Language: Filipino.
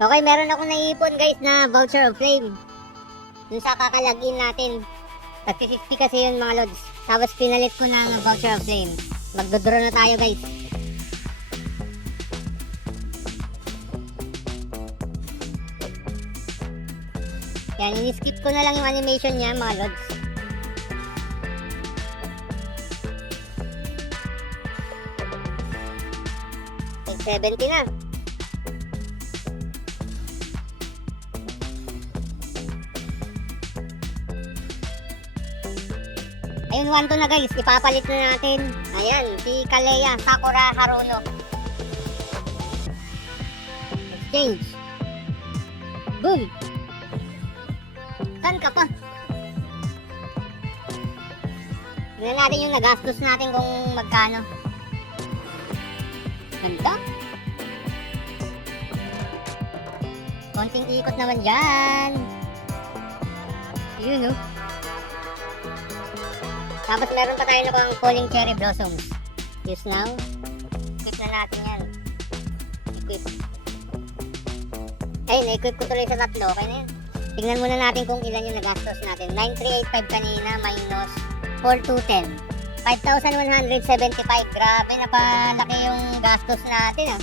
Okay, meron ako naipon guys na voucher of flame. Dun sa kakalagin natin. 50 kasi yun mga lods. Tapos pinalit ko ng voucher of flame. Magdodraw na tayo guys. Yan, in-skip ko na lang yung animation niya mga lods. Okay, 70 na. Ayun, 1-2 na guys. Ipapalit na natin. Ayan, si Kalea Sakura Haruno. Exchange. Boom. Saan ka pa? Tignan natin yung nagastos natin kung magkano. Ganda. Konting ikot naman dyan. Yun, no? Tapos meron pa tayo ng falling cherry blossoms. Use now. Equip na natin yan. Equip. Ayun, na-equip ko tuloy sa tatlo. Okay na yan. Tingnan muna natin kung ilan yung nagastos natin. 9385 kanina minus 4210. 5,175. Grabe, napalaki yung gastos natin ah.